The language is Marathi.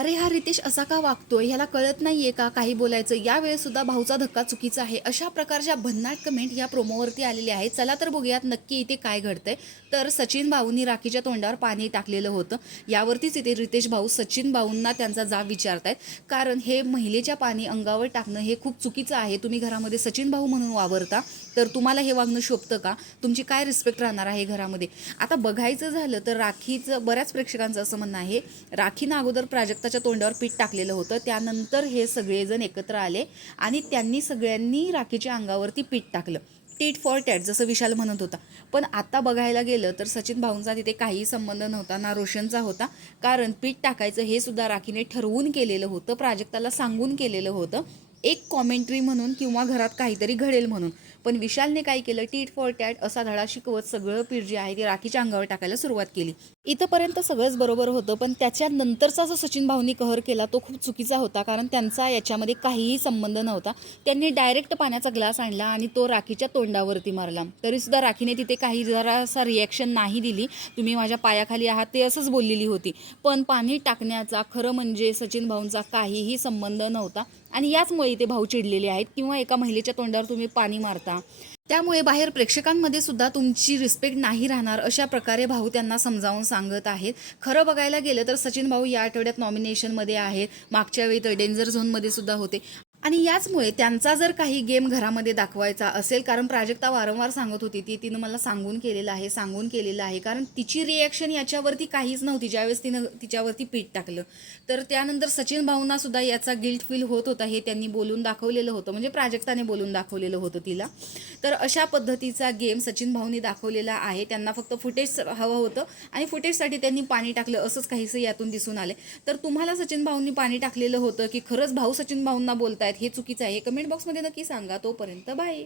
अरे हा रितेश असा का वागतोय, ह्याला कळत नाहीये का काही बोलायचं, यावेळेस सुद्धा भाऊचा धक्का चुकीचा आहे, अशा प्रकारच्या भन्नाट कमेंट या प्रोमोवरती आलेल्या आहेत. चला तर बघूयात नक्की इथे काय घडतंय. तर सचिन भाऊंनी राखीच्या तोंडावर पाणी टाकलेलं होतं. यावरतीच इथे रितेश भाऊ सचिन भाऊंना त्यांचा जाब विचारतायत. कारण हे महिलेच्या पाणी अंगावर टाकणं हे खूप चुकीचं आहे. तुम्ही घरामध्ये सचिन भाऊ म्हणून वावरता, तर तुम्हाला हे वागणं शोभतं का? तुमची काय रिस्पेक्ट राहणार आहे घरामध्ये? आता बघायचं झालं तर राखीचं बऱ्याच प्रेक्षकांचं असं म्हणणं आहे, राखीनं अगोदर प्राजक्ताच्या तोंडावर पीठ टाकलेलं होतं, त्यानंतर हे सगळेजण एकत्र आले आणि त्यांनी सगळ्यांनी राखीच्या अंगावरती पीठ टाकलं. टीट फॉर टॅट जसं विशाल म्हणत होता. पण आता बघायला गेलं तर सचिन भाऊंचा तिथे काहीही संबंध नव्हता, ना रोशनचा होता. कारण पीठ टाकायचं हे सुद्धा राखीने ठरवून केलेलं होतं, प्राजक्ताला सांगून केलेलं होतं, एक कॉमेंट्री म्हणून किंवा घरात काहीतरी घडेल म्हणून. पण विशालने काय केलं, टीट फॉर टॅट असा धडा शिकवत सगळं पीठ जे आहे ते राखीच्या अंगावर टाकायला सुरुवात केली. इथंपर्यंत सगळंच बरोबर होतं, पण त्याच्यानंतरचा जो सचिन भाऊंनी कहर केला तो खूप चुकीचा होता. कारण त्यांचा याच्यामध्ये काहीही संबंध नव्हता. त्यांनी डायरेक्ट पाण्याचा ग्लास आणला आणि तो राखीच्या तोंडावरती मारला. तरीसुद्धा राखीने तिथे काही जरासा रिॲक्शन नाही दिली. तुम्ही माझ्या पायाखाली आहात ते असंच बोललेली होती. पण पाणी टाकण्याचा खरं म्हणजे सचिन भाऊंचा काहीही संबंध नव्हता आणि याचमुळे ते भाऊ चिडलेले आहेत. किंवा एका महिलेच्या तोंडावर तुम्ही पाणी मारता, त्यामुळे बाहेर प्रेक्षकांमध्ये सुद्धा तुमची रिस्पेक्ट नाही राहणार, अशा प्रकारे भाऊ त्यांना समजावून सांगत आहेत. खरं बघायला गेलं तर सचिन भाऊ या आठवड्यात नॉमिनेशनमध्ये आहेत. मागच्या वेळी तर डेंजर झोनमध्ये सुद्धा होते. आणि याचमुळे त्यांचा जर काही गेम घरामध्ये दाखवायचा असेल, कारण प्राजक्ता वारंवार सांगत होती, तिनं मला सांगून केलेलं आहे, कारण तिची रिॲक्शन याच्यावरती काहीच नव्हती ज्यावेळेस तिनं तिच्यावरती पीठ टाकलं. तर त्यानंतर सचिन भाऊंना सुद्धा याचा गिल्ट फील होत होता, हे त्यांनी बोलून दाखवलेलं होतं, म्हणजे प्राजक्ताने बोलून दाखवलेलं होतं तिला. तर अशा पद्धतीचा गेम सचिन भाऊंनी दाखवलेला आहे. त्यांना फक्त फुटेज हवं होतं आणि फुटेजसाठी त्यांनी पाणी टाकलं, असंच काहीसं यातून दिसून आले. तर तुम्हाला सचिन भाऊंनी पाणी टाकलेलं होतं की खरंच भाऊ सचिन भाऊंना बोलतायत हे चुकीचं आहे? कमेंट बॉक्समध्ये नक्की सांगा. तोपर्यंत बाय.